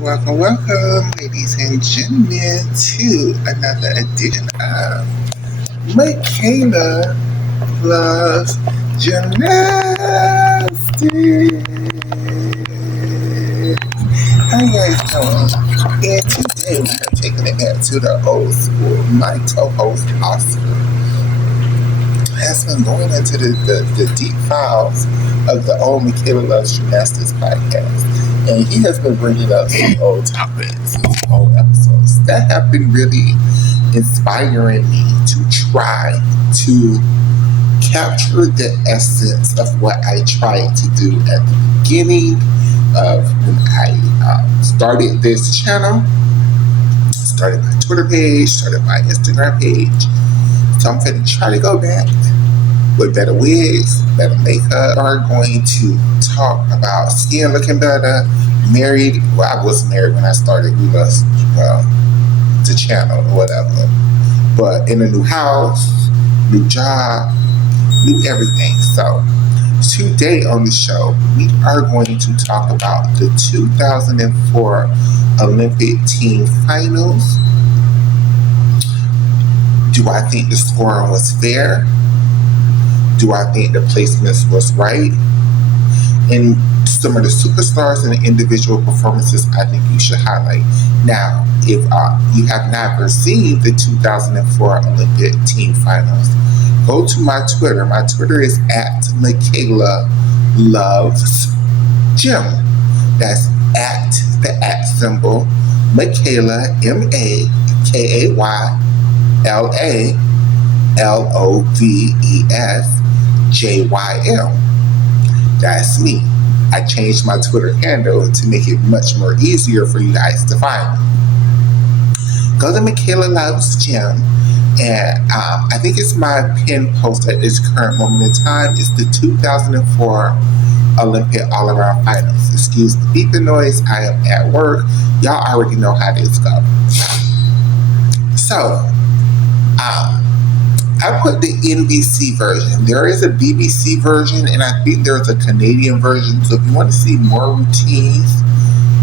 welcome, ladies and gentlemen, to another edition of Michaela Loves Gymnastics. How you guys doing? And today we are taking it back to the old school. My co-host Oscar has been going into the deep files of the old Michaela Loves Gymnastics podcast. And he has been bringing up some old topics, some old episodes that have been really inspiring me to try to capture the essence of what I tried to do at the beginning of when I started this channel, started my Twitter page, started my Instagram page. So I'm going to try to go back with better wigs, better makeup. We're going to talk about skin looking better, married. Well, I was married when I started the channel or whatever. But in a new house, new job, new everything. So today on the show, we are going to talk about the 2004 Olympic team finals. Do I think the scoring was fair? Do I think the placements was right? And some of the superstars and the individual performances I think you should highlight. Now, if you have never seen the 2004 Olympic team finals, go to my Twitter. My Twitter is at Michaela Loves Gym. That's at the @ symbol, Michaela, MAKAYLALOVES That's me. I changed my Twitter handle to make it much more easier for you guys to find me. Go to Michaela Loves Gym, and I think it's my pin post at this current moment in time. It's the 2004 Olympic all-around finals. Excuse the beeping noise. I am at work. Y'all already know how this goes. So, I put the NBC version. There is a BBC version, and I think there's a Canadian version. So if you want to see more routines,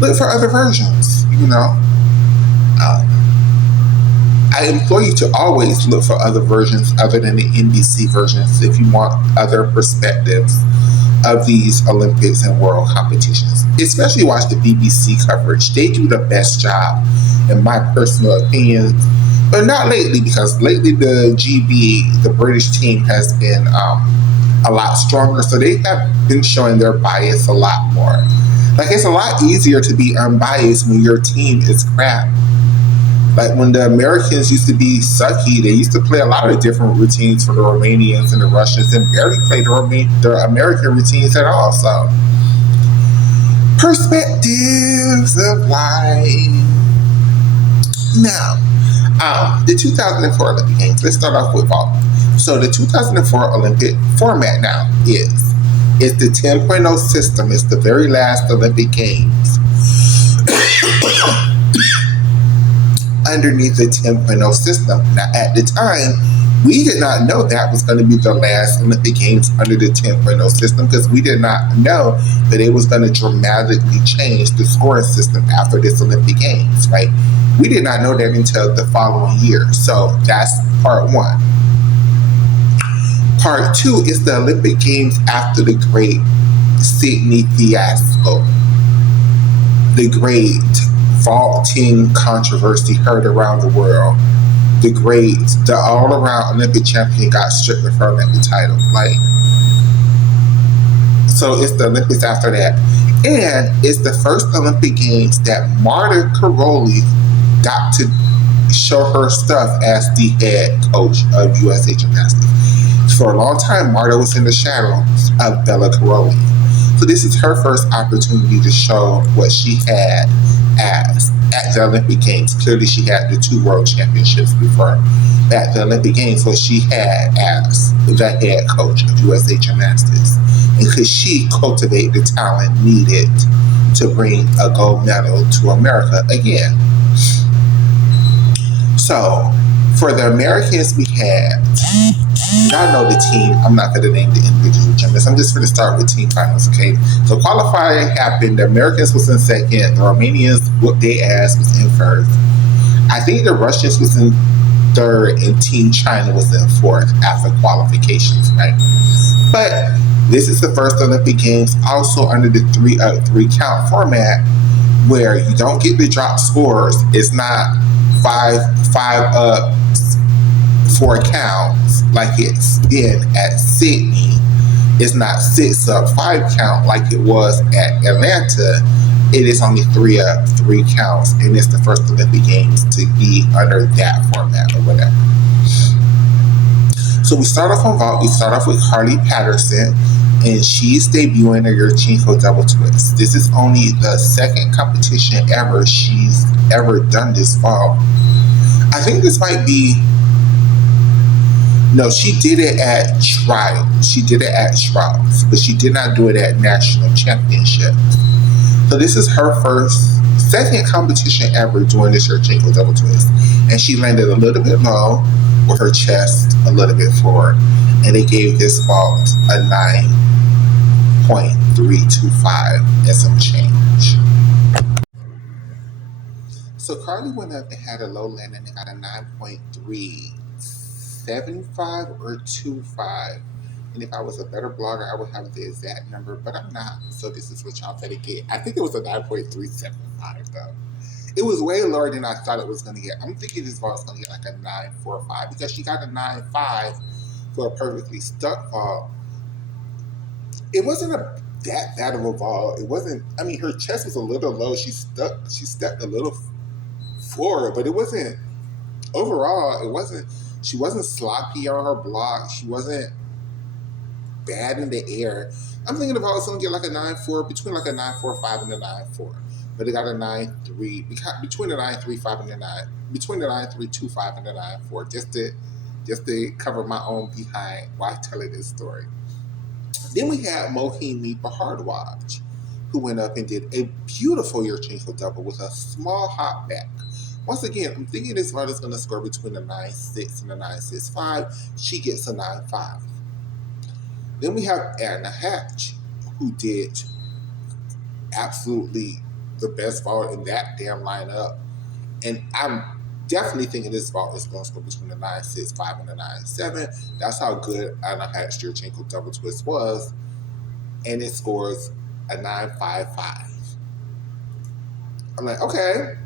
look for other versions, I implore you to always look for other versions other than the NBC versions if you want other perspectives of these Olympics and world competitions. Especially watch the BBC coverage. They do the best job, in my personal opinion. But not lately, because lately the GB, the British team, has been a lot stronger. So they have been showing their bias a lot more. Like, it's a lot easier to be unbiased when your team is crap. Like, when the Americans used to be sucky, they used to play a lot of different routines for the Romanians and the Russians and barely play the American routines at all. So, perspectives of life. Now, the 2004 Olympic Games. Let's start off with volleyball. So the 2004 Olympic format now is the 10.0 system. It's the very last Olympic Games. Underneath the 10.0 system. Now, at the time, we did not know that was going to be the last Olympic Games under the 10.0 system, because we did not know that it was going to dramatically change the scoring system after this Olympic Games, right? We did not know that until the following year. So that's part one. Part two is the Olympic Games after the great Sydney fiasco. The great vaulting controversy heard around the world. The all-around Olympic champion got stripped of her Olympic title. So it's the Olympics after that. And it's the first Olympic Games that Marta Karolyi got to show her stuff as the head coach of USA Gymnastics. For a long time, Marta was in the shadows of Bela Karolyi. So this is her first opportunity to show what she had at the Olympic Games. Clearly, she had the 2 world championships before at the Olympic Games, what she had as the head coach of USA Gymnastics. And could she cultivate the talent needed to bring a gold medal to America again? So, for the Americans, we had Y'all know the team. I'm not going to name the individual gymnasts. I'm just going to start with team finals, okay? So qualifying happened. The Americans was in second. The Romanians whooped their ass was in first. I think the Russians was in third, and Team China was in fourth after qualifications, right? But this is the first Olympic Games also under the three count format where you don't get the drop scores. It's not five up, four counts like it's been at Sydney. It's not 6 up, 5 count like it was at Atlanta. It is only 3 up, 3 counts, and it's the first Olympic Games to be under that format or whatever. So we start off on vault. We start off with Carly Patterson, and she's debuting her Yurchenko double twist. This is only the second competition ever she's ever done this vault. I think this might be. No, she did it at trials. She did it at trials, but she did not do it at national championships. So this is her second competition ever doing this Yurchenko double twist. And she landed a little bit low with her chest a little bit forward. And they gave this vault a 9.325 and some change. So Carly went up and had a low landing and got a 9.375 or 25. And if I was a better blogger, I would have the exact number, but I'm not. So this is what y'all better get. I think it was a 9.375 though. It was way lower than I thought it was going to get. I'm thinking this vault is going to get like a 9.45 because she got a 9.5 for a perfectly stuck vault. It wasn't that bad of a vault. It wasn't. I mean, her chest was a little low. She stepped a little forward, but it wasn't. Overall, it wasn't. She wasn't sloppy on her block. She wasn't bad in the air. I'm thinking about it's going to get like a 9.4, between like a 9.45 and a 9.4. But it got a 9.3, between the 9.35 and the 9, between the 9.325 and the 9.4, just to cover my own behind while telling this story. Then we had Mohini Bhardwaj, who went up and did a beautiful Yurchenko double with a small hop back. Once again, I'm thinking this vault is going to score between the 9.6 and the 9.65. She gets a 9.5. Then we have Anna Hatch, who did absolutely the best vault in that damn lineup. And I'm definitely thinking this vault is going to score between the 9.65 and the 9.7. That's how good Anna Hatch Yurchenko double twist was. And it scores a 9.55. I'm like, okay.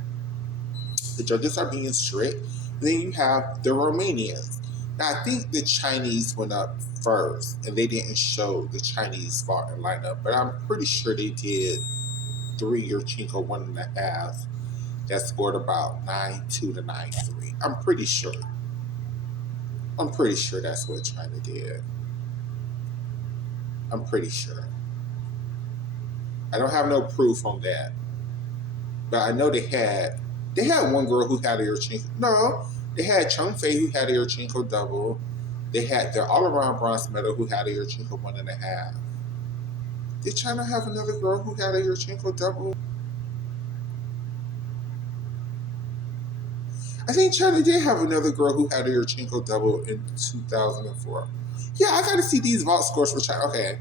The judges are being strict. Then you have the Romanians. Now, I think the Chinese went up first, and they didn't show the Chinese vault and lineup, but I'm pretty sure they did 3 Yurchenko 1.5 that scored about 9.2 to 9.3. I'm pretty sure that's what China did. I'm pretty sure. I don't have no proof on that, but I know they had one girl who had a Yurchenko. No, they had Chung Fei who had a Yurchenko double. They had their all-around bronze medal who had a Yurchenko 1.5. Did China have another girl who had a Yurchenko double? I think China did have another girl who had a Yurchenko double in 2004. Yeah, I got to see these vault scores for China. Okay,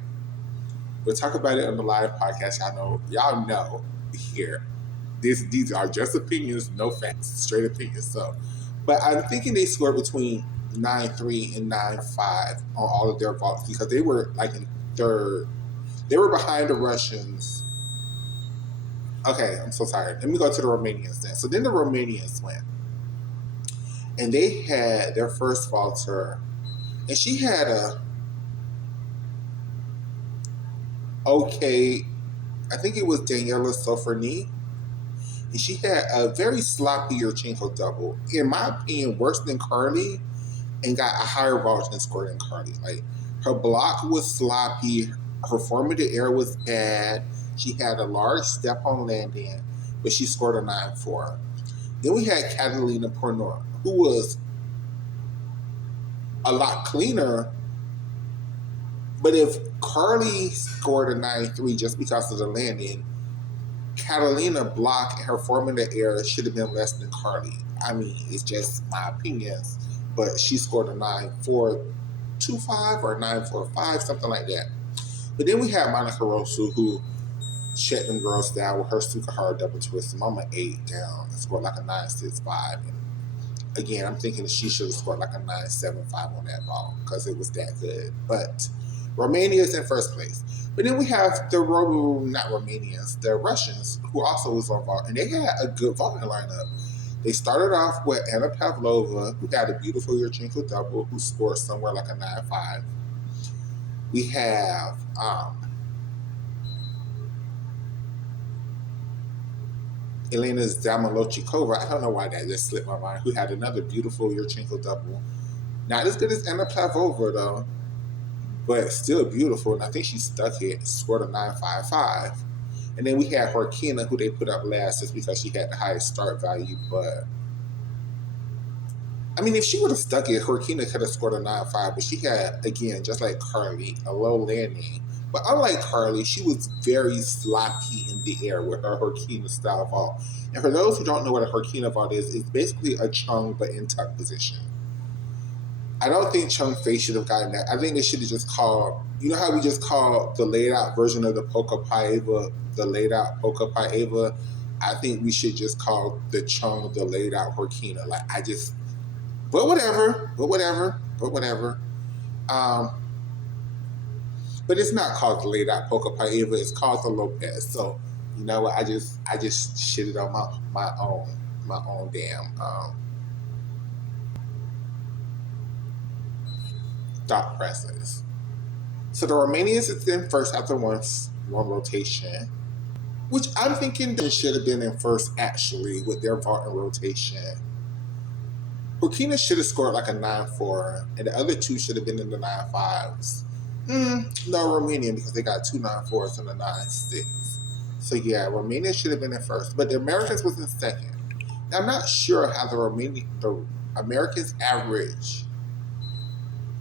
we'll talk about it on the live podcast. Y'all know here. These are just opinions, no facts, straight opinions. So, but I'm thinking they scored between 9.3 and 9.5 on all of their vaults because they were like in third. They were behind the Russians. Okay, I'm so tired. Let me go to the Romanians then. So then the Romanians went. And they had their first vaulter. And she had a okay, I think it was Daniela Sofroni. And she had a very sloppy Yurchenko double. In my opinion, worse than Carly, and got a higher vault than scored than Carly. Like, her block was sloppy. Her form of the air was bad. She had a large step on landing, but she scored a 9.4. Then we had Catalina Pornor, who was a lot cleaner. But if Carly scored a 9.3 just because of the landing, Catalina block and her form in the air should have been less than Carly. I mean, it's just my opinions. But she scored a 9.4 9.25 or 9.45, something like that. But then we had Monica Rosu, who shut them girls down with her super hard double twist. Mama 8 down and scored like a 9.65. And again, I'm thinking that she should have scored like a 9.75 on that ball because it was that good. But Romania is in first place. But then we have the not Romanians, the Russians, who also was on vault, and they had a good vaulting lineup. They started off with Anna Pavlova, who had a beautiful Yurchenko double, who scored somewhere like a 9.5. We have Elena Zamolochikova, I don't know why that just slipped my mind, who had another beautiful Yurchenko double. Not as good as Anna Pavlova, though, but still beautiful. And I think she stuck it, scored a 9.55. And then we had Horkina, who they put up last just because she had the highest start value. But, I mean, if she would have stuck it, Horkina could have scored a 9.5. But she had, again, just like Carly, a low landing. But unlike Carly, she was very sloppy in the air with her Horkina style vault. And for those who don't know what a Horkina vault is, it's basically a chung but in tuck position. I don't think Chung Fei should have gotten that. I think they should have just called, you know how we just called the laid out version of the Polka Paeva the laid out Polka Paeva? I think we should just call the Chung the laid out Horkina. Like, but whatever. But it's not called the laid out Polka Paeva. It's called the Lopez. So, you know what? I just shitted on my own damn thought process. So the Romanians is in first after one rotation, which I'm thinking they should have been in first actually with their vault and rotation. Burkina should have scored like a 9.4, and the other two should have been in the 9.5s. No, Romanian, because they got 2 9.4s and a 9.6. So yeah, Romania should have been in first, but the Americans was in second. Now, I'm not sure how the Americans average.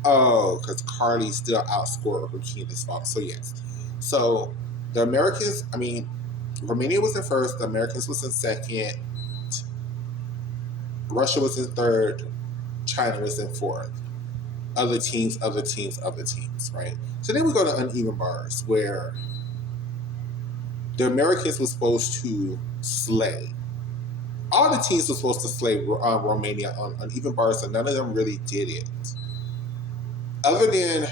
Oh, because Carly still outscored Burkina's vault. So yes. So the Americans, Romania was in first, the Americans was in second, Russia was in third, China was in fourth. Other teams, right? So then we go to uneven bars, where the Americans were supposed to slay. All the teams were supposed to slay Romania on uneven bars, and none of them really did it. Other than,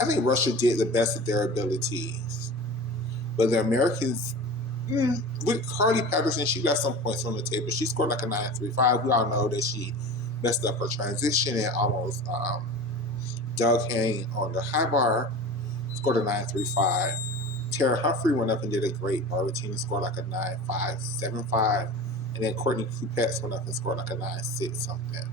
I think Russia did the best of their abilities. But the Americans, with Carly Patterson, she got some points on the table. She scored like a 9.35. We all know that she messed up her transition and almost dug hang on the high bar. Scored a 9.35. Tara Humphrey went up and did a great bar routine and scored like a 9.575. And then Courtney Kupets went up and scored like a 9.6 something.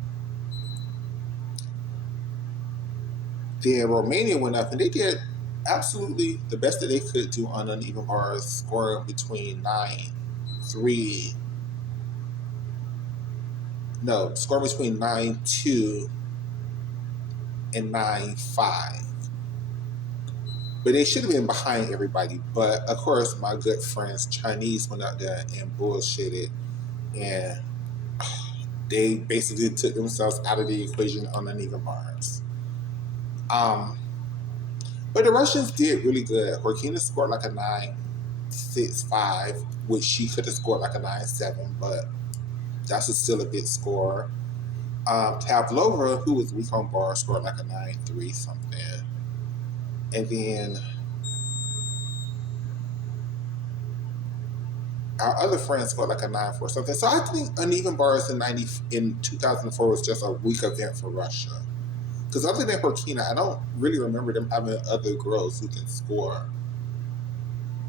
Then Romania went up and they did absolutely the best that they could do on uneven bars, scoring between 9.2 and 9.5. But they should have been behind everybody. But of course, my good friends Chinese went out there and bullshitted, and they basically took themselves out of the equation on uneven bars. But the Russians did really good. Horkina scored like a 9.65, which she could have scored like a 9.7, but that's still a good score. Pavlova, who was weak on bar, scored like a 9.3 something. And then our other friends scored like a 9.4 something. So I think uneven bars in 2004 was just a weak event for Russia. Because other than Horkina, I don't really remember them having other girls who can score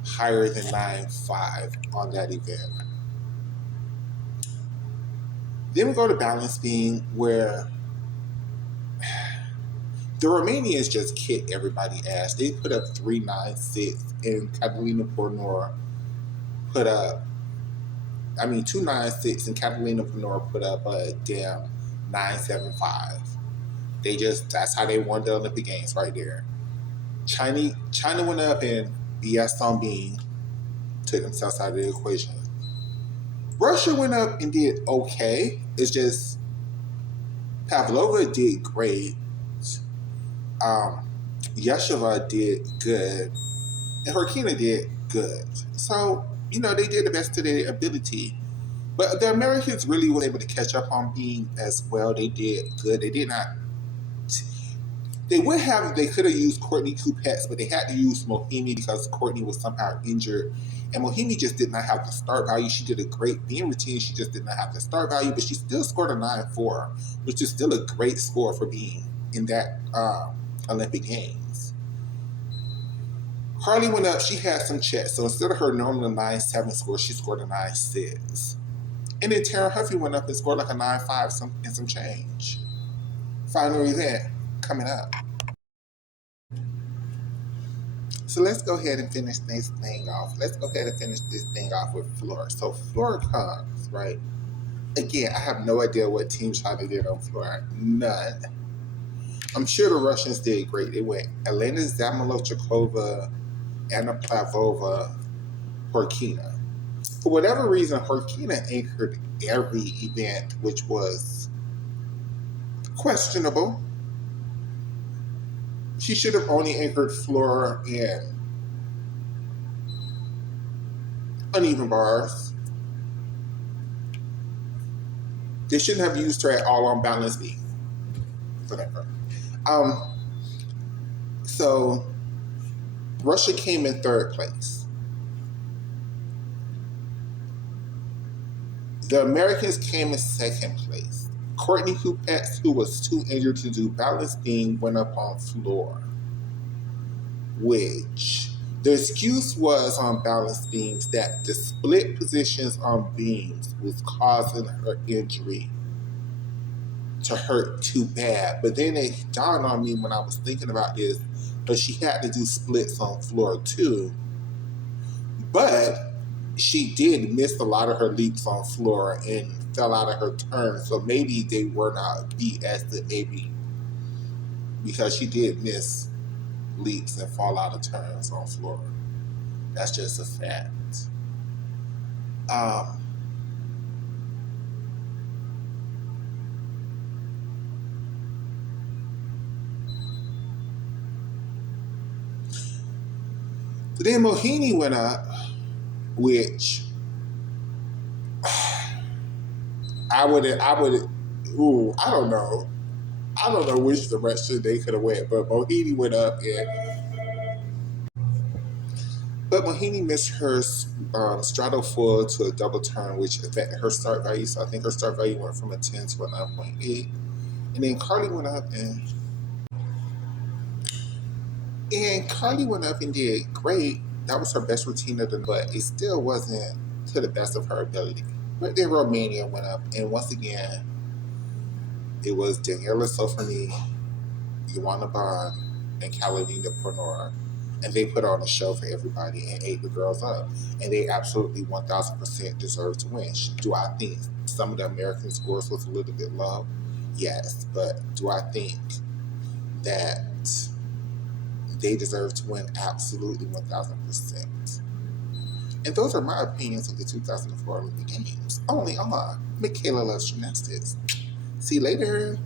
higher than 9.5 on that event. Then we go to balance beam, where the Romanians just kicked everybody's ass. They put up 3.96, and Catalina Pornor put up, 2.96, and Catalina Pornor put up a damn 9.75. That's how they won the Olympic Games right there. China went up and BS on being took themselves out of the equation. Russia went up and did okay. It's just Pavlova did great. Um, Yashova did good, and Horkina did good. So, they did the best to their ability. But the Americans really were able to catch up on being as well. They did good. They did not. They could have used Courtney Coupettes, but they had to use Mohimi because Courtney was somehow injured. And Mohimi just did not have the start value. She did a great being routine. She just did not have the start value, but she still scored a 9.4, which is still a great score for being in that Olympic Games. Carly went up. She had some checks. So instead of her normal 9.7 score, she scored a 9.6. And then Tara Huffy went up and scored like a 9.5 and some change. Final event coming up. So let's go ahead and finish this thing off. Let's go ahead and finish this thing off with Floor. So Floor comes, right? Again, I have no idea what Team China did on Floor. None. I'm sure the Russians did great. They went Elena Zamolodchikova, Anna Pavlova, Horkina. For whatever reason, Horkina anchored every event, which was questionable. She should have only anchored Floor in uneven bars. They shouldn't have used her at all on balance beam. Whatever. So Russia came in third place. The Americans came in second place. Courtney Coupettes, who was too injured to do balance beam, went up on Floor, which the excuse was on balance beams that the split positions on beams was causing her injury to hurt too bad. But then it dawned on me when I was thinking about this, but she had to do splits on Floor too. But she did miss a lot of her leaps on Floor and fell out of her turn. So maybe they were not BS, maybe because she did miss leaps and fall out of turns on Floor. That's just a fact. Then Mohini went up, which I don't know. I don't know which direction they could have went, but Mohini went up, but Mohini missed her straddle full to a double turn, which affected her start value. So I think her start value went from a 10 to a 9.8. And then Carly went up and Carly went up and did great. That was her best routine of the night, but it still wasn't to the best of her ability. But then Romania went up, and once again, it was Daniela Sofroni, Ioana Bond, and Carolina Pornora. And they put on a show for everybody and ate the girls up. And they absolutely 1,000% deserve to win. Do I think some of the American scores was a little bit low? Yes. But do I think that they deserve to win? Absolutely 1,000%. And those are my opinions of the 2004 Olympic Games. Only on Michaela Loves Gymnastics. See you later.